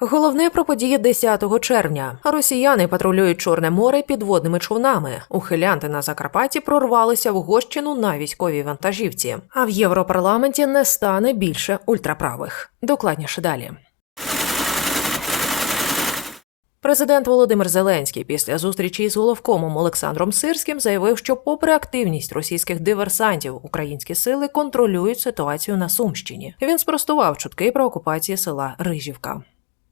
Головне про події 10 червня. Росіяни патрулюють Чорне море підводними човнами. Ухилянти на Закарпатті прорвалися в Гощину на військовій вантажівці. А в Європарламенті не стане більше ультраправих. Докладніше далі. Президент Володимир Зеленський після зустрічі з головкомом Олександром Сирським заявив, що, попри активність російських диверсантів, українські сили контролюють ситуацію на Сумщині. Він спростував чутки про окупацію села Рижівка.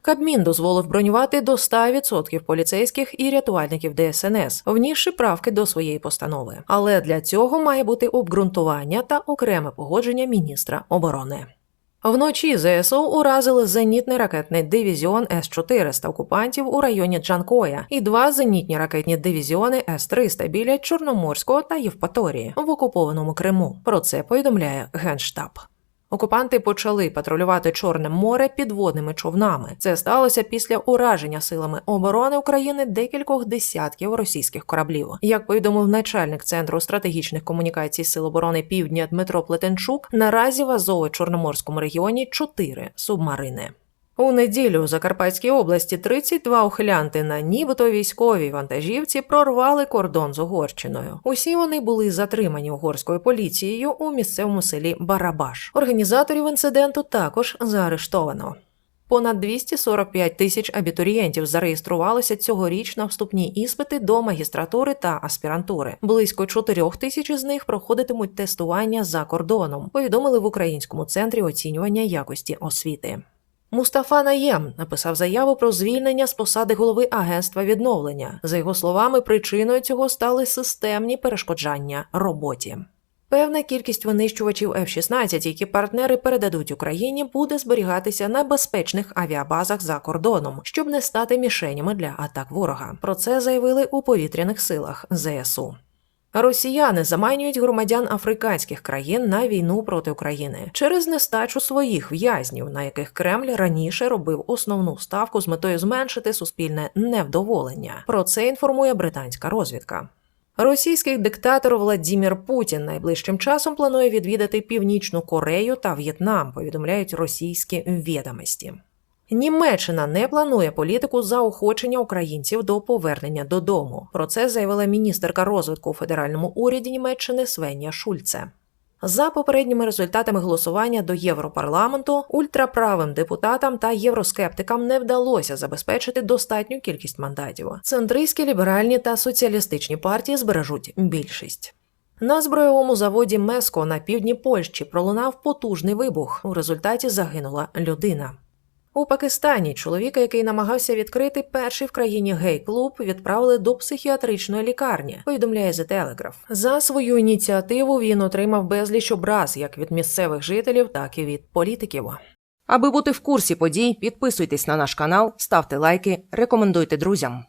Кабмін дозволив бронювати до 100% поліцейських і рятувальників ДСНС, внісши правки до своєї постанови. Але для цього має бути обґрунтування та окреме погодження міністра оборони. Вночі ЗСУ уразили зенітний ракетний дивізіон С-400 окупантів у районі Джанкоя і два зенітні ракетні дивізіони С-300 біля Чорноморського та Євпаторії в окупованому Криму. Про це повідомляє Генштаб. Окупанти почали патрулювати Чорне море підводними човнами. Це сталося після ураження силами оборони України декількох десятків російських кораблів. Як повідомив начальник центру стратегічних комунікацій Сил оборони Півдня Дмитро Плетенчук, наразі в Азово-Чорноморському регіоні чотири субмарини. У неділю у Закарпатській області 32 ухилянти на нібито військовій вантажівці прорвали кордон з Угорщиною. Усі вони були затримані угорською поліцією у місцевому селі Барабаш. Організаторів інциденту також заарештовано. Понад 245 тисяч абітурієнтів зареєструвалися цьогоріч на вступні іспити до магістратури та аспірантури. Близько 4 тисяч з них проходитимуть тестування за кордоном. Повідомили в Українському центрі оцінювання якості освіти. Мустафа Наєм написав заяву про звільнення з посади голови агентства відновлення. За його словами, причиною цього стали системні перешкоджання роботі. Певна кількість винищувачів F-16, які партнери передадуть Україні, буде зберігатися на безпечних авіабазах за кордоном, щоб не стати мішенями для атак ворога. Про це заявили у повітряних силах ЗСУ. Росіяни заманюють громадян африканських країн на війну проти України через нестачу своїх в'язнів, на яких Кремль раніше робив основну ставку з метою зменшити суспільне невдоволення. Про це інформує британська розвідка. Російський диктатор Владімір Путін найближчим часом планує відвідати Північну Корею та В'єтнам. Повідомляють російські відомості. Німеччина не планує політику заохочення українців до повернення додому. Про це заявила міністерка розвитку у федеральному уряді Німеччини Свенія Шульце. За попередніми результатами голосування до Європарламенту ультраправим депутатам та євроскептикам не вдалося забезпечити достатню кількість мандатів. Центристські ліберальні та соціалістичні партії збережуть більшість. На збройовому заводі Меско на півдні Польщі пролунав потужний вибух. У результаті загинула людина. У Пакистані чоловіка, який намагався відкрити перший в країні гей-клуб, відправили до психіатричної лікарні. Повідомляє The Telegraph. За свою ініціативу він отримав безліч образ як від місцевих жителів, так і від політиків. Аби бути в курсі подій, підписуйтесь на наш канал, ставте лайки, рекомендуйте друзям.